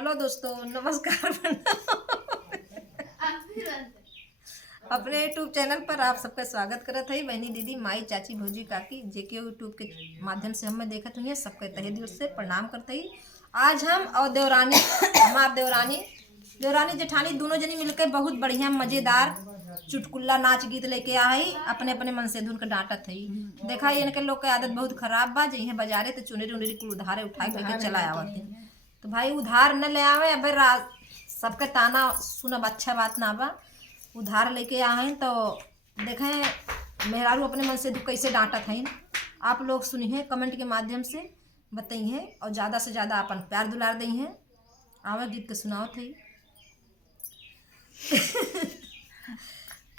Hello दोस्तों, नमस्कार। अपने यूट्यूब चैनल पर आप सबका स्वागत करत है। बहनी दीदी माई चाची भौजी काकी जेके यूट्यूब के माध्यम से हमें देखत हुई सबके तहे दिल से प्रणाम करते ही। आज हम और देवरानी हमार देवरानी जेठानी दोनों जनी मिलकर बहुत बढ़िया मजेदार चुटकुल्ला नाच गीत लेके आई। अपने अपने मन से धुन के डांटत है। देखा इनके लोग के आदत बहुत खराब बा। जइहे बाजारे तो चुनरी उनरी कुल उधारे उठाए करके चला आवत है। तो भाई उधार न ले आवे। अब सबके ताना सुनब अच्छा बात ना बा। उधार लेके आए तो देखें मेहरारू अपने मन से कैसे डांटत हैं। आप लोग सुनिए, कमेंट के माध्यम से बताइए और ज़्यादा से ज़्यादा अपन प्यार दुलार दइए। आवे गीत के सुनाओ थी।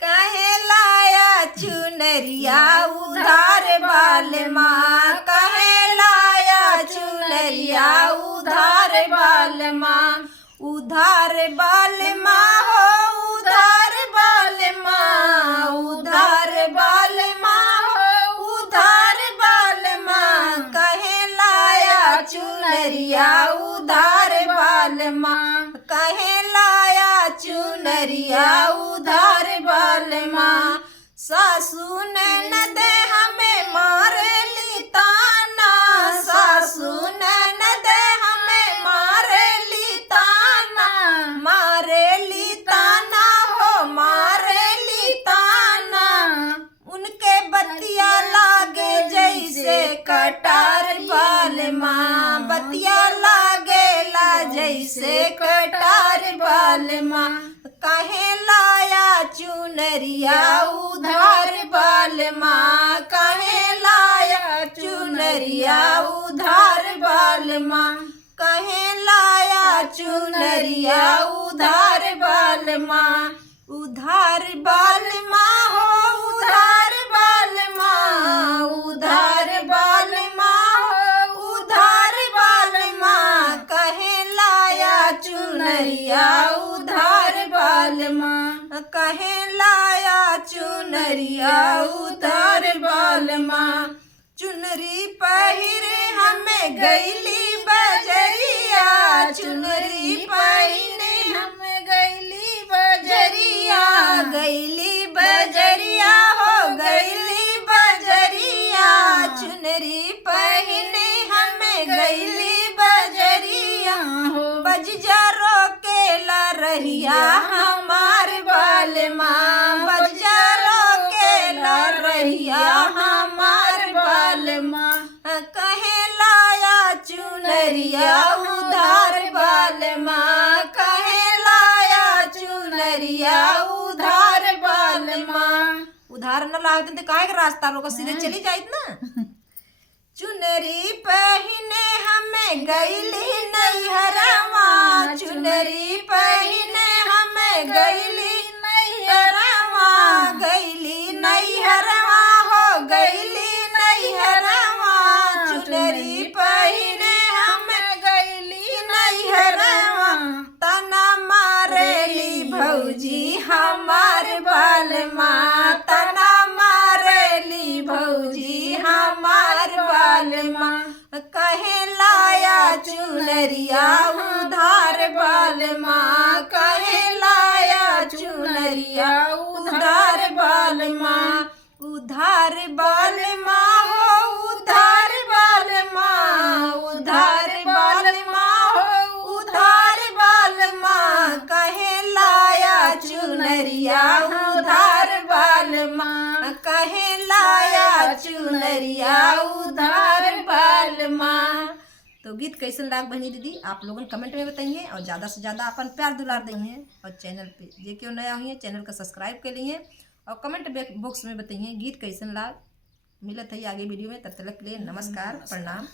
कहे लाया चुनरिया उधार बाल माँ, कहे लाया चुनरिया उधार बाल माँ, उधार बाल माँ हो उधार बाल माँ, उधार बाल माँ हो उधार बाल माँ, कहे लाया चुनरिया उधार बाल माँ, कहे लाया चुनरिया उधार बाल माँ। सासू न दे हमें मारे ली ताना, सासू न दे हमें मारे ली ताना, मारे ली ताना हो मारे ली ताना। उनके बतिया लागे जैसे कटार बाल माँ, बतिया लागेला जैसे कटार बाल माँ, कहे लाया चुनरिया उधार बाल माँ, कहे लाया चुनरिया उधार बाल माँ, कहे लाया चुनरिया उधार बाल माँ, उधार बाल माँ हो उधार बाल माँ, उधार बाल माँ हो उधार बाल माँ, कहे लाया चुनरिया उधार बाल माँ, कहे लाया चुनरिया उधार बाल माँ। चुनरी पहिरे हमें गईली बजरिया, चुनरी पहिने हमें गईली बजरिया, गईली बजरिया हो गईली बजरिया, चुनरी पहिने हमें गईली बजरिया हो। बजजा रोकेला रहिया हमार बाल माँ, बजजा रोकेला रहिया हमार बाल माँ, कहे लाया चुनरिया उधार बाल माँ, कहे लाया चुनरिया उधार बाल माँ। उधार न लागते तो काहे के रास्ता रोक सीधे चली जाइत ना। चुनरी पहिने हमें गईली नैहरवा, चुनरी पहिने हमें गईली नैहरवा, गईली नैहरवा हो गईली नैहरवा, चुनरी पहिने हमें गईली नैहरवा। तना मारेली भौजी हमार बाल माँ, तना मारेली भौजी हमार बाल माँ, कहे लाया चुनरिया उधार बाल माँ, कहे लाया चुनरिया उधार बाल माँ, उधार बाल माँ हो उधार बाल माँ, उधार बाल माँ हो उधार बाल माँ, कहे लाया चुनरिया उधार बाल माँ, कहे लाया चुनरिया उधार बाल माँ। तो गीत कैसन लाग बहनी दीदी आप लोगन कमेंट में बताइए और ज़्यादा से ज़्यादा अपन प्यार दुलार देंगे। और चैनल पे जे क्यों नया हुई चैनल को सब्सक्राइब कर लिए और कमेंट बॉक्स में बताइए गीत कैसन लाग। मिलत है आगे वीडियो में, तब तक के लिए नमस्कार प्रणाम।